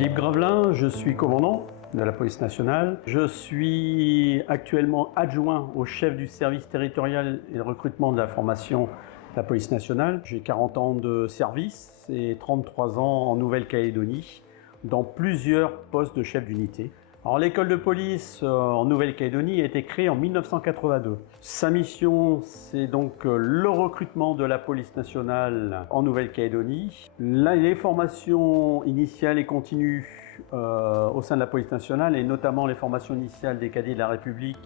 Philippe Gravelin, je suis commandant de la police nationale. Je suis actuellement adjoint au chef du service territorial et de recrutement de la formation de la police nationale. J'ai 40 ans de service et 33 ans en Nouvelle-Calédonie dans plusieurs postes de chef d'unité. Alors, l'école de police en Nouvelle-Calédonie a été créée en 1982. Sa mission, c'est donc le recrutement de la police nationale en Nouvelle-Calédonie. Les formations initiales et continues au sein de la police nationale, et notamment les formations initiales des cadets de la République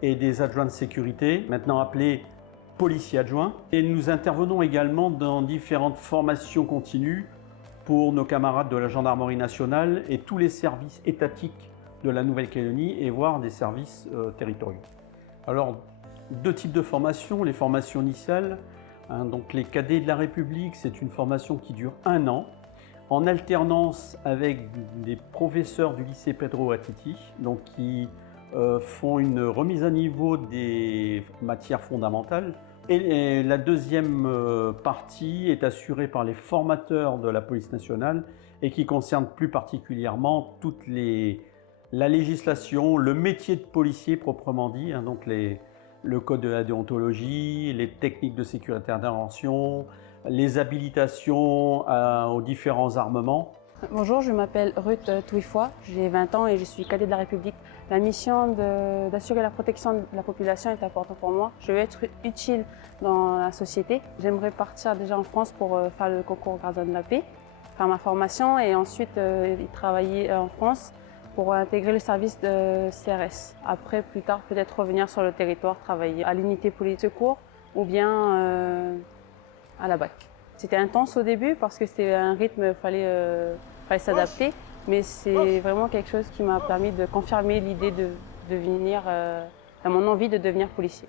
et des adjoints de sécurité, maintenant appelés policiers adjoints. Et nous intervenons également dans différentes formations continues pour nos camarades de la gendarmerie nationale et tous les services étatiques de la Nouvelle-Calédonie et voire des services territoriaux. Alors, deux types de formations. Les formations initiales, donc les cadets de la République, c'est une formation qui dure 1 an, en alternance avec des professeurs du lycée Pedro Atiti, donc qui font une remise à niveau des matières fondamentales. Et la deuxième partie est assurée par les formateurs de la police nationale et qui concerne plus particulièrement la législation, le métier de policier proprement dit, donc le code de la déontologie, les techniques de sécurité d'intervention, les habilitations aux différents armements. Bonjour, je m'appelle Ruth Touifoy, j'ai 20 ans et je suis cadet de la République. La mission d'assurer la protection de la population est importante pour moi. Je veux être utile dans la société. J'aimerais partir déjà en France pour faire le concours gardien de la paix, faire ma formation et ensuite travailler en France pour intégrer le service de CRS. Après, plus tard, peut-être revenir sur le territoire, travailler à l'unité police secours ou bien à la BAC. C'était intense au début parce que c'était un rythme, il fallait s'adapter, mais c'est vraiment quelque chose qui m'a permis de confirmer l'idée de devenir, mon envie de devenir policier.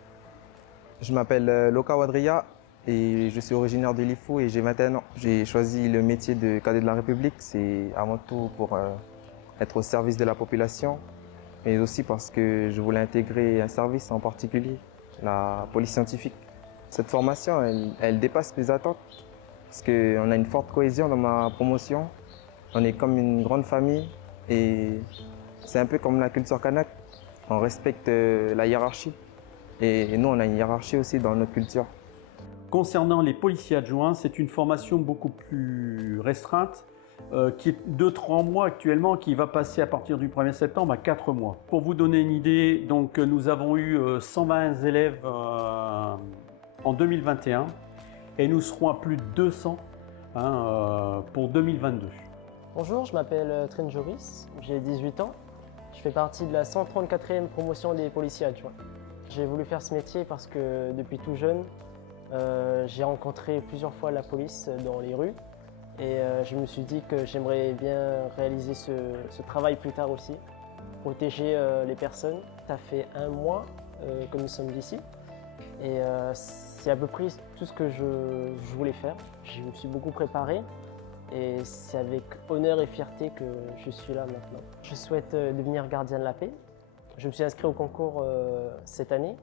Je m'appelle Loka Wadria et je suis originaire de Lifou et j'ai 21 ans. J'ai choisi le métier de cadet de la République, c'est avant tout pour être au service de la population, mais aussi parce que je voulais intégrer un service en particulier, la police scientifique. Cette formation, elle dépasse mes attentes, parce qu'on a une forte cohésion dans ma promotion. On est comme une grande famille et c'est un peu comme la culture kanak. On respecte la hiérarchie et nous, on a une hiérarchie aussi dans notre culture. Concernant les policiers adjoints, c'est une formation beaucoup plus restreinte, qui est de 3 mois actuellement, qui va passer à partir du 1er septembre à 4 mois. Pour vous donner une idée, donc, nous avons eu 120 élèves en 2021 et nous serons à plus de 200 pour 2022. Bonjour, je m'appelle Trine Joris, j'ai 18 ans. Je fais partie de la 134e promotion des policiers adjoints. J'ai voulu faire ce métier parce que depuis tout jeune, j'ai rencontré plusieurs fois la police dans les rues et je me suis dit que j'aimerais bien réaliser ce travail plus tard aussi, protéger les personnes. Ça fait 1 mois que nous sommes ici et c'est à peu près tout ce que je voulais faire. Je me suis beaucoup préparé et c'est avec honneur et fierté que je suis là maintenant. Je souhaite devenir gardien de la paix. Je me suis inscrit au concours cette année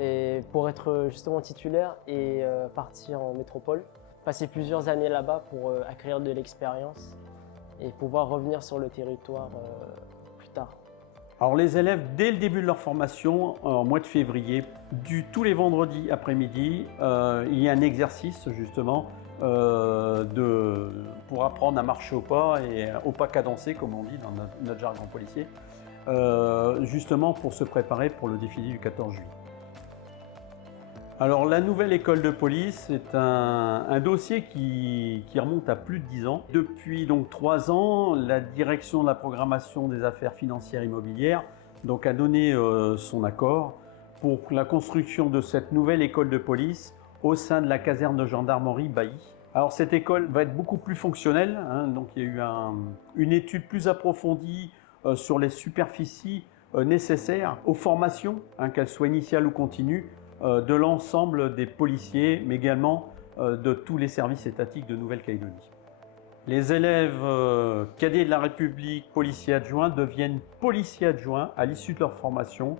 et pour être justement titulaire et partir en métropole, passer plusieurs années là-bas pour acquérir de l'expérience et pouvoir revenir sur le territoire plus tard. Alors les élèves, dès le début de leur formation, en mois de février, tous les vendredis après-midi, il y a un exercice justement pour apprendre à marcher au pas et au pas cadencé, comme on dit dans notre jargon policier, justement pour se préparer pour le défilé du 14 juillet. Alors la nouvelle école de police est un dossier qui remonte à plus de 10 ans. Depuis donc 3 ans, la direction de la programmation des affaires financières immobilières donc, a donné son accord pour la construction de cette nouvelle école de police au sein de la caserne de gendarmerie Bailly. Alors cette école va être beaucoup plus fonctionnelle, donc il y a eu une étude plus approfondie sur les superficies nécessaires aux formations, qu'elles soient initiales ou continues, de l'ensemble des policiers, mais également de tous les services étatiques de Nouvelle-Calédonie. Les élèves cadets de la République, policiers adjoints, deviennent policiers adjoints à l'issue de leur formation.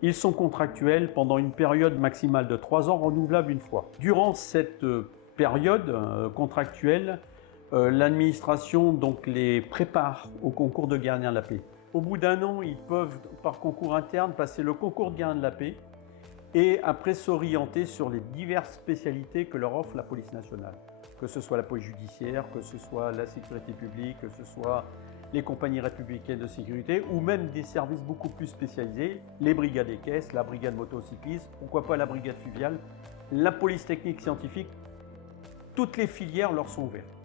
Ils sont contractuels pendant une période maximale de 3 ans, renouvelable une fois. Durant cette période contractuelle, L'administration donc les prépare au concours de gardien de la paix. Au bout d'un an, ils peuvent, par concours interne, passer le concours de gardien de la paix et après s'orienter sur les diverses spécialités que leur offre la police nationale. Que ce soit la police judiciaire, que ce soit la sécurité publique, que ce soit les compagnies républicaines de sécurité ou même des services beaucoup plus spécialisés, les brigades des caisses, la brigade motocycliste, pourquoi pas la brigade fluviale, la police technique scientifique, toutes les filières leur sont ouvertes.